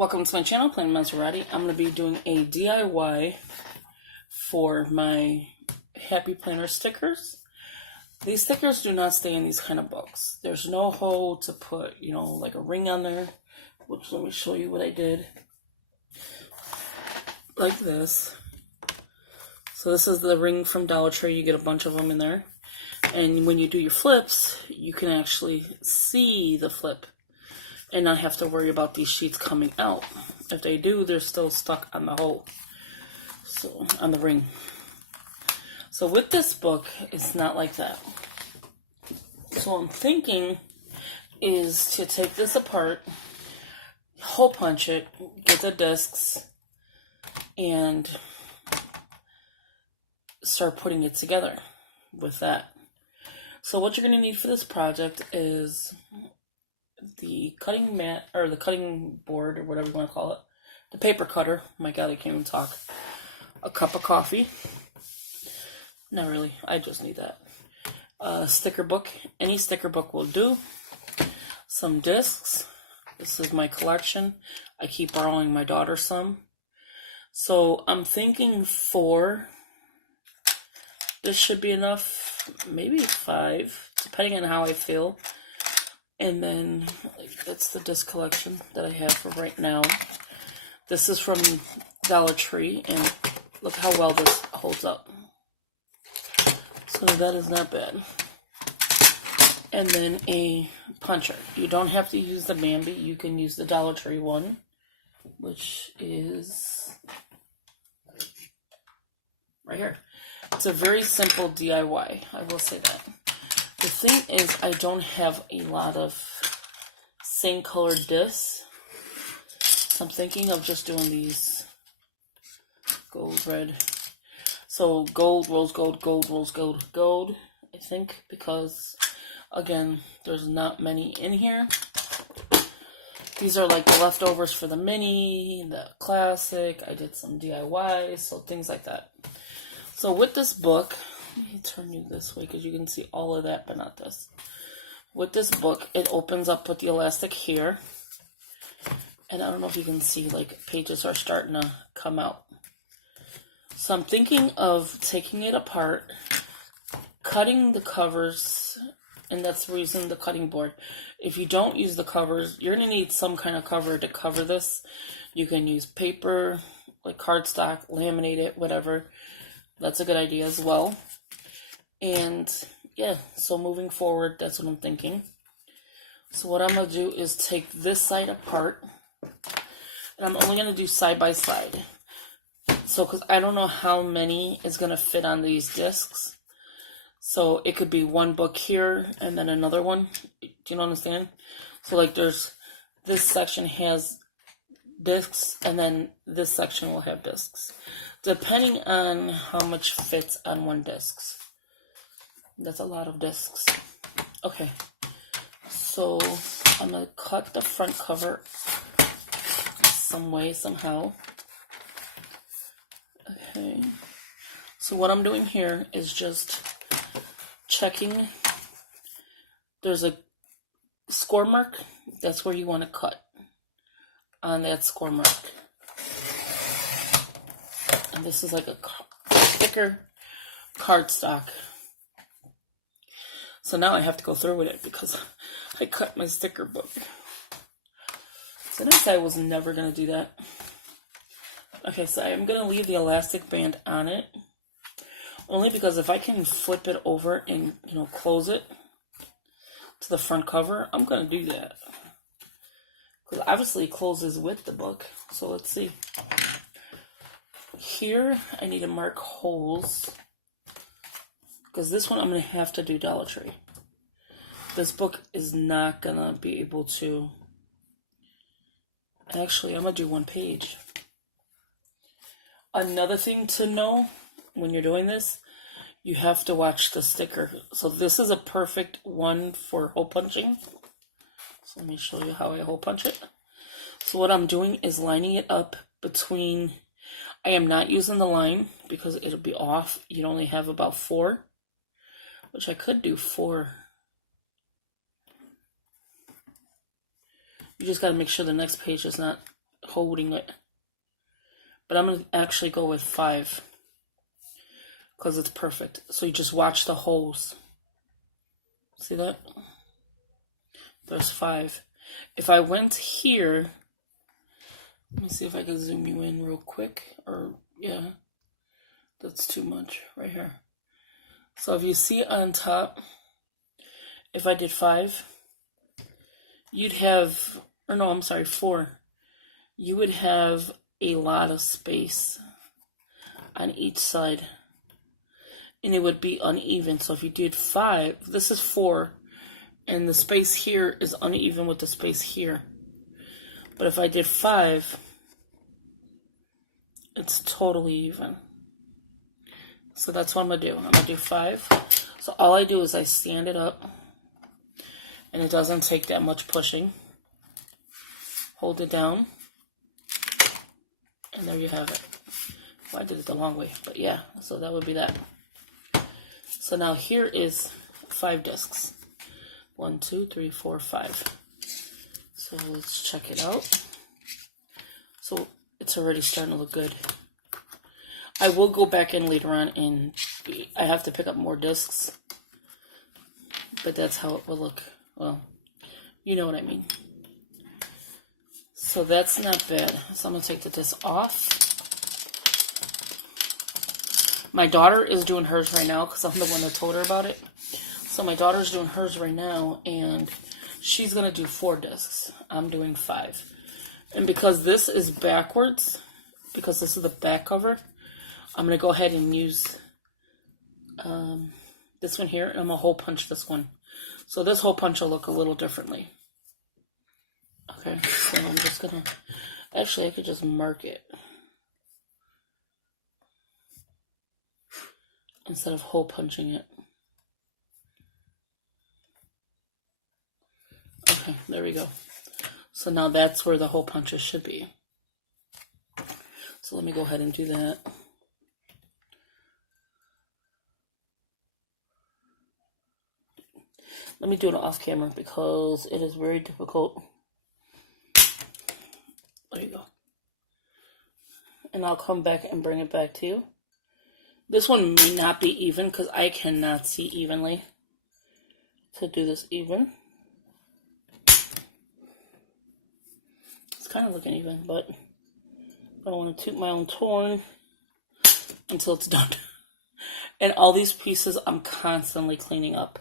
Welcome to my channel, Planningwithmonserrate. I'm going to be doing a DIY for my Happy Planner stickers. These stickers do not stay in these kind of books. There's no hole to put, like a ring on there, which let me show you what I did. Like this. So this is the ring from Dollar Tree. You get a bunch of them in there. And when you do your flips, you can actually see the flip and not have to worry about these sheets coming out. If they do, they're still stuck on the hole, so on the ring. So with this book, it's not like that. So I'm thinking is to take this apart, hole punch it, get the discs, and start putting it together with that. So what you're going to need for this project is the cutting mat, or the cutting board, or whatever you want to call it, the paper cutter. My God, I can't even talk. A cup of coffee. Not really, I just need that. A sticker book, any sticker book will do. Some discs. This is my collection. I keep borrowing my daughter some. So I'm thinking 4. This should be enough, maybe 5, depending on how I feel. And then, that's the disc collection that I have for right now. This is from Dollar Tree, and look how well this holds up. So that is not bad. And then a puncher. You don't have to use the Bambi. You can use the Dollar Tree one, which is right here. It's a very simple DIY, I will say that. The thing is, I don't have a lot of same colored discs. So I'm thinking of just doing these gold, red. So gold, rose gold, gold, rose gold, gold, I think, because, again, there's not many in here. These are like the leftovers for the mini, the classic. I did some DIYs, so things like that. So with this book, let me turn you this way because you can see all of that, but not this. With this book, it opens up with the elastic here. And I don't know if you can see, like, pages are starting to come out. So I'm thinking of taking it apart, cutting the covers, and that's the reason the cutting board. If you don't use the covers, you're going to need some kind of cover to cover this. You can use paper, like cardstock, laminate it, whatever. That's a good idea as well. And yeah, so moving forward, that's what I'm thinking. So what I'm going to do is take this side apart. And I'm only going to do side by side. So, because I don't know how many is going to fit on these discs. So it could be one book here and then another one. Do you know what I'm saying? So like this section has discs and then this section will have discs. Depending on how much fits on one disc. That's a lot of discs. Okay, so I'm going to cut the front cover some way, somehow. Okay, so what I'm doing here is just checking. There's a score mark. That's where you want to cut on that score mark. And this is like a thicker cardstock. So now I have to go through with it because I cut my sticker book. So I said I was never going to do that. Okay, so I'm going to leave the elastic band on it. Only because if I can flip it over and, close it to the front cover, I'm going to do that. Because obviously it closes with the book. So let's see. Here, I need to mark holes. Because this one I'm going to have to do Dollar Tree. This book is not going to be able to. Actually, I'm going to do one page. Another thing to know when you're doing this, you have to watch the sticker. So this is a perfect one for hole punching. So let me show you how I hole punch it. So what I'm doing is lining it up between. I am not using the line because it'll be off. You'd only have about 4. Which I could do 4. You just got to make sure the next page is not holding it. But I'm going to actually go with 5 because it's perfect. So you just watch the holes. See that? There's 5. If I went here, let me see if I can zoom you in real quick. Or, yeah, that's too much right here. So if you see on top, if I did 5, you'd have, or no, I'm sorry, 4. You would have a lot of space on each side. And it would be uneven. So if you did 5, this is 4. And the space here is uneven with the space here. But if I did 5, it's totally even. So that's what I'm going to do. I'm going to do 5. So all I do is I stand it up. And it doesn't take that much pushing. Hold it down. And there you have it. Well, I did it the long way. But yeah, so that would be that. So now here is 5 discs. 1, 2, 3, 4, 5. So let's check it out. So it's already starting to look good. I will go back in later on and I have to pick up more discs. But that's how it will look. Well, you know what I mean. So that's not bad. So I'm going to take the disc off. My daughter is doing hers right now because I'm the one that told her about it. So my daughter's doing hers right now, and she's going to do 4 discs. I'm doing 5. And because this is backwards, because this is the back cover, I'm going to go ahead and use this one here, and I'm going to hole punch this one. So this hole punch will look a little differently. Okay, so I'm just going to, actually I could just mark it instead of hole punching it. Okay, there we go. So now that's where the hole punches should be. So let me go ahead and do that. Let me do it off camera because it is very difficult. There you go. And I'll come back and bring it back to you. This one may not be even because I cannot see evenly to do this even. It's kind of looking even, but I don't want to toot my own horn until it's done. And all these pieces I'm constantly cleaning up.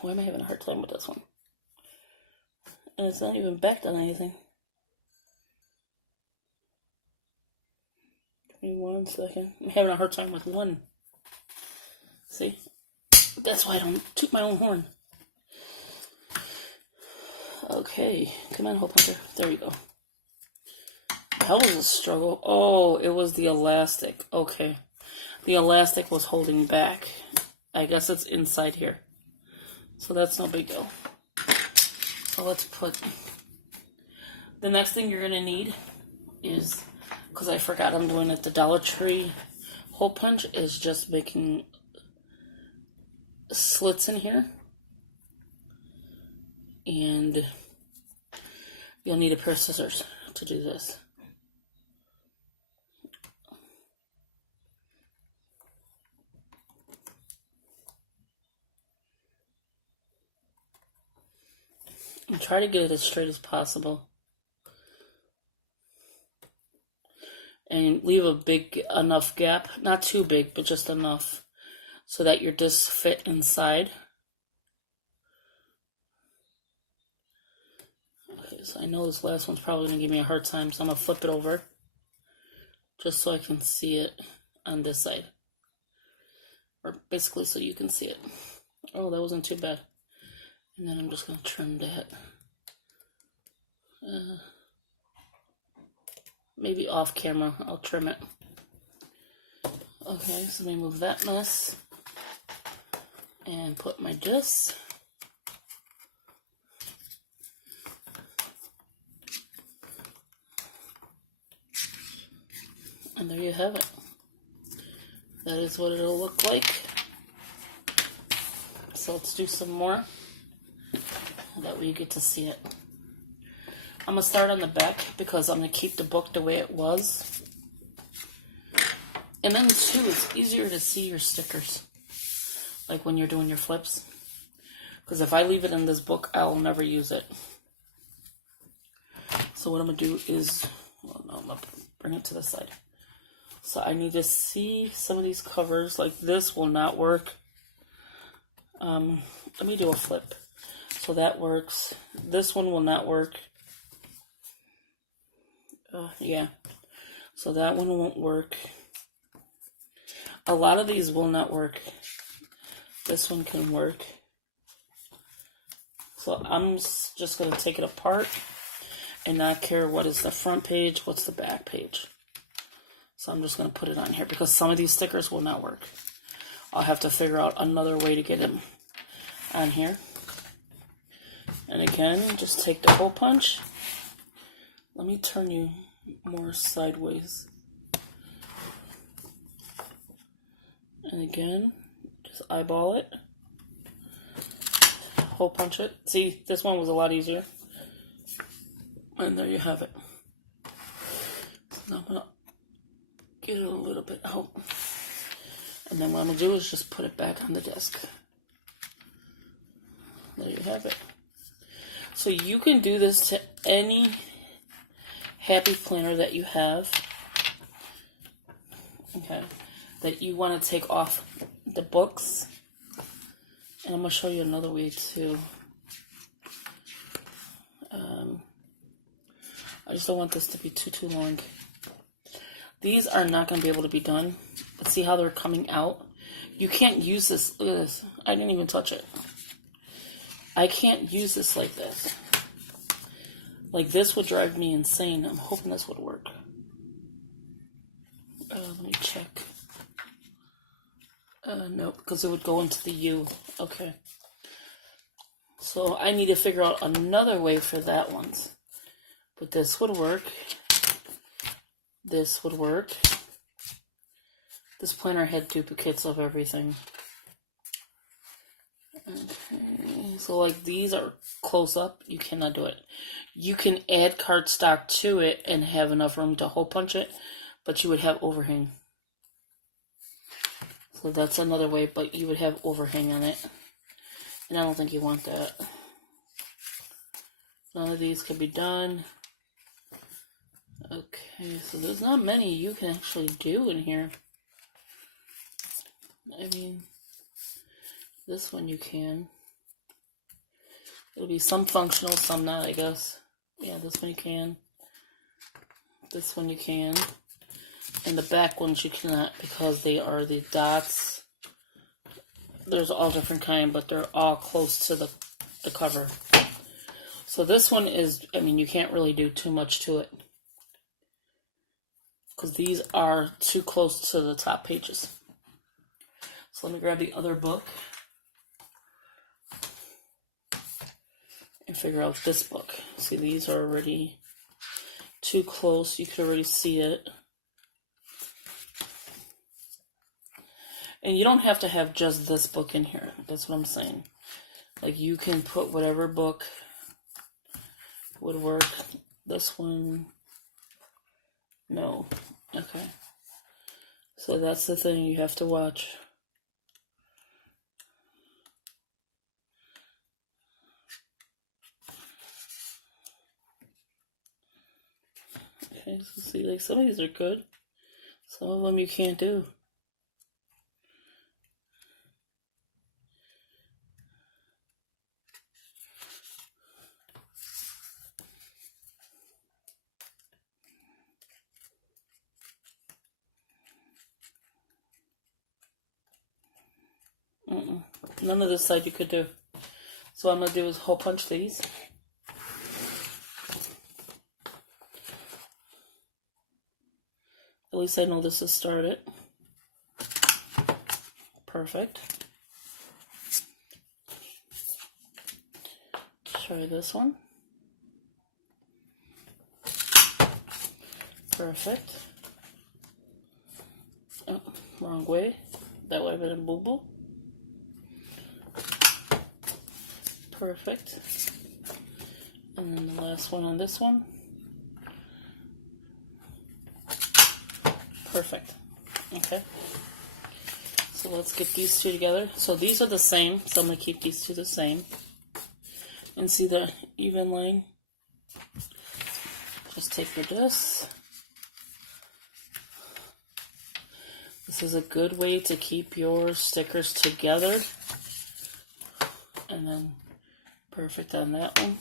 Why am I having a hard time with this one? And it's not even backed on anything. Give me 1 second. I'm having a hard time with one. See? That's why I don't toot my own horn. Okay. Come on, hole puncher. There you go. That was a struggle. Oh, it was the elastic. Okay. The elastic was holding back. I guess it's inside here. So that's no big deal. So let's put, the next thing you're going to need is, because I forgot I'm doing it, the Dollar Tree hole punch is just making slits in here. And you'll need a pair of scissors to do this. And try to get it as straight as possible. And leave a big enough gap, not too big, but just enough so that your discs fit inside. Okay, so I know this last one's probably going to give me a hard time, so I'm going to flip it over just so I can see it on this side. Or basically so you can see it. Oh, that wasn't too bad. And then I'm just going to trim that. Maybe off camera, I'll trim it. Okay, so let me move that mess. And put my disc. And there you have it. That is what it'll look like. So let's do some more. That way you get to see it. I'm going to start on the back because I'm going to keep the book the way it was. And then too, it's easier to see your stickers. Like when you're doing your flips. Because if I leave it in this book, I'll never use it. So what I'm going to do is, well, no, I'm going to bring it to the side. So I need to see some of these covers. Like this will not work. Let me do a flip. So that works. This one will not work. Yeah. So that one won't work. A lot of these will not work. This one can work. So I'm just going to take it apart and not care what is the front page, what's the back page. So I'm just going to put it on here because some of these stickers will not work. I'll have to figure out another way to get them on here. And again, just take the hole punch. Let me turn you more sideways. And again, just eyeball it. Hole punch it. See, this one was a lot easier. And there you have it. So now I'm going to get it a little bit out. And then what I'm going to do is just put it back on the desk. There you have it. So you can do this to any happy planner that you have. Okay. That you want to take off the books. And I'm going to show you another way too. I just don't want this to be too long. These are not going to be able to be done. But see how they're coming out? You can't use this. Look at this. I didn't even touch it. I can't use this like this. Like this would drive me insane. I'm hoping this would work. Let me check. Nope, because it would go into the U. Okay. So I need to figure out another way for that one. But this would work. This would work. This planner had duplicates of everything. Okay. So like these are close up. You cannot do it. You can add cardstock to it and have enough room to hole punch it. But you would have overhang. So that's another way, but you would have overhang on it. And I don't think you want that. None of these can be done. Okay, so there's not many you can actually do in here. I mean, this one you can. It'll be some functional, some not, I guess. Yeah, this one you can. This one you can. And the back ones you cannot because they are the dots. There's all different kind, but they're all close to the cover. So this one is, I mean, you can't really do too much to it. Because these are too close to the top pages. So let me grab the other book. And figure out this book. See, these are already too close. You could already see it. And you don't have to have just this book in here. That's what I'm saying. Like, you can put whatever book would work. This one. No. Okay. So that's the thing you have to watch. Okay, so see, like, some of these are good. Some of them you can't do. None of this side you could do. So what I'm going to do is hole punch these. At least I know this is started. Perfect. Try this one. Perfect. Oh, wrong way. That way I better boo boo. Perfect. And then the last one on this one. Perfect. Okay. So let's get these two together. So these are the same, so I'm going to keep these two the same. And see the even line? Just take your disc. This is a good way to keep your stickers together. And then perfect on that one.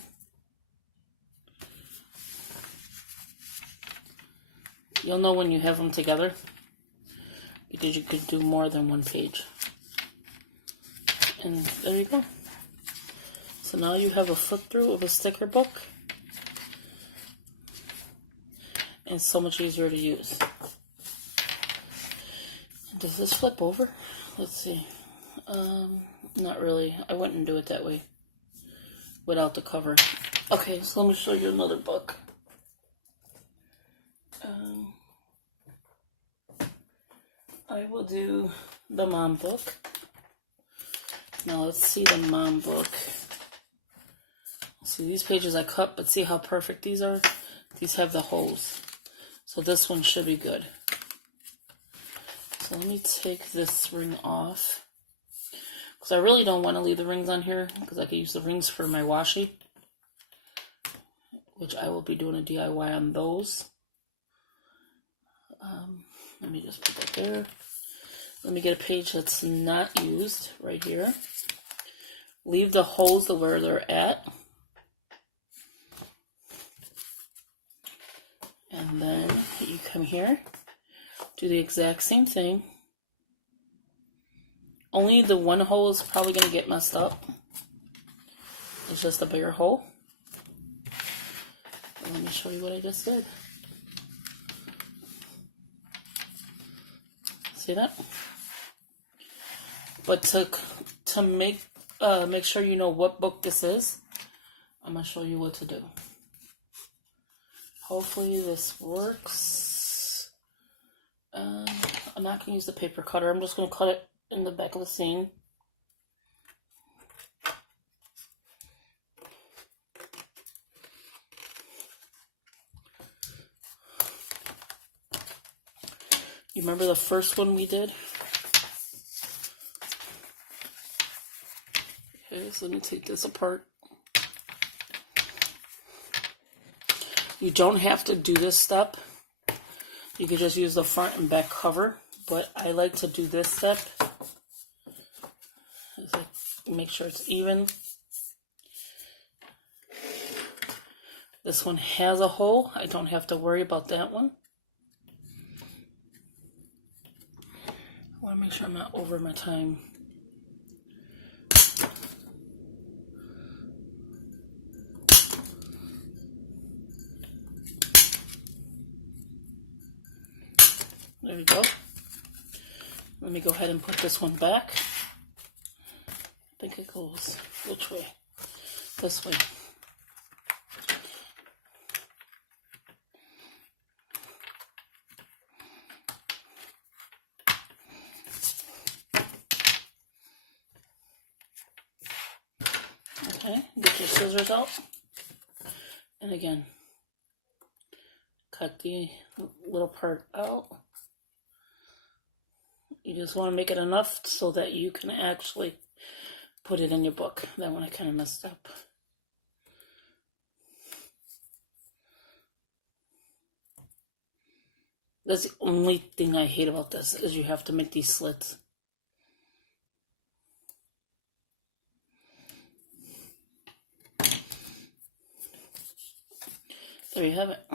You'll know when you have them together because you could do more than one page. And there you go. So now you have a flip through of a sticker book. And it's so much easier to use. Does this flip over? Let's see. Not really. I wouldn't do it that way without the cover. Okay, so let me show you another book. I will do the mom book. Now let's see the mom book. See, these pages I cut, but see how perfect these are? These have the holes. So this one should be good. So let me take this ring off. Because I really don't want to leave the rings on here, because I could use the rings for my washi. Which I will be doing a DIY on those. Let me just put that there. Let me get a page that's not used right here. Leave the holes to where they're at. And then you come here, do the exact same thing. Only the one hole is probably going to get messed up. It's just a bigger hole. And let me show you what I just did. See that? But to make sure you know what book this is, I'm going to show you what to do. Hopefully this works. I'm not going to use the paper cutter. I'm just going to cut it in the back of the seam. You remember the first one we did? Okay, so let me take this apart. You don't have to do this step. You could just use the front and back cover, but I like to do this step. Make sure it's even. This one has a hole. I don't have to worry about that one. I want to make sure I'm not over my time. There we go. Let me go ahead and put this one back. I think it goes which way? This way. Okay, get your scissors out. And again, cut the little part out. You just want to make it enough so that you can actually put it in your book. That one I kind of messed up. That's the only thing I hate about this, is you have to make these slits. There you have it.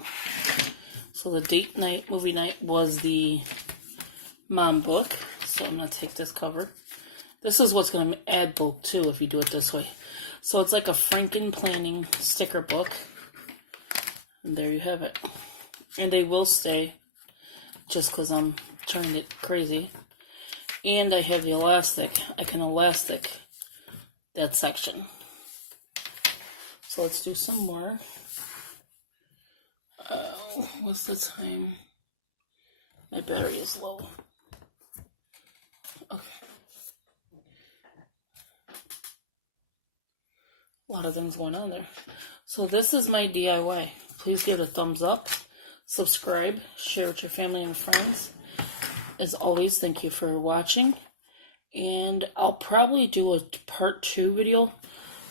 So the date night, movie night, was the mom book. So I'm going to take this cover. This is what's going to add bulk too if you do it this way. So it's like a Franken planning sticker book. And there you have it. And they will stay, just because I'm turning it crazy. And I have the elastic. I can elastic that section. So let's do some more. What's the time? My battery is low. Okay. lot of things going on there. So this is my DIY. Please give it a thumbs up, subscribe, share with your family and friends. As always, thank you for watching. And I'll probably do a part 2 video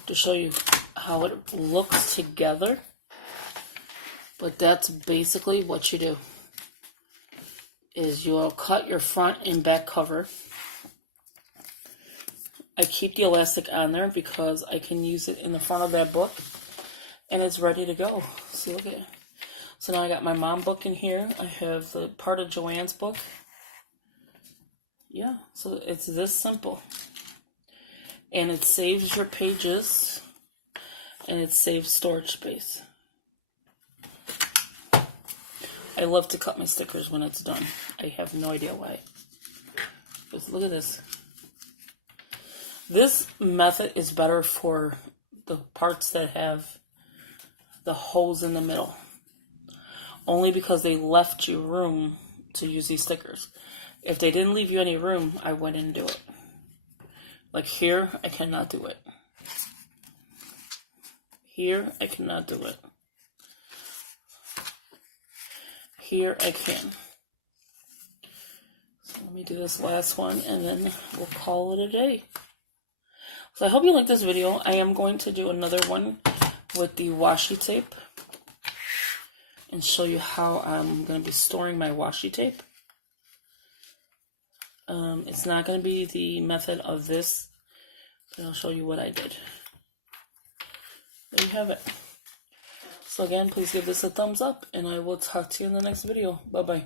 to show you how it looks together. But that's basically what you do. Is you'll cut your front and back cover. I keep the elastic on there because I can use it in the front of that book. And it's ready to go. See, look at it. So now I got my mom book in here. I have the part of Joanne's book. Yeah, so it's this simple. And it saves your pages. And it saves storage space. I love to cut my stickers when it's done. I have no idea why. But look at this. This method is better for the parts that have the holes in the middle. Only because they left you room to use these stickers. If they didn't leave you any room, I wouldn't do it. Like here, I cannot do it. Here, I cannot do it. Here, I can. So let me do this last one, and then we'll call it a day. So I hope you like this video. I am going to do another one with the washi tape and show you how I'm going to be storing my washi tape. It's not going to be the method of this, but I'll show you what I did. There you have it. So again, please give this a thumbs up, and I will talk to you in the next video. Bye-bye.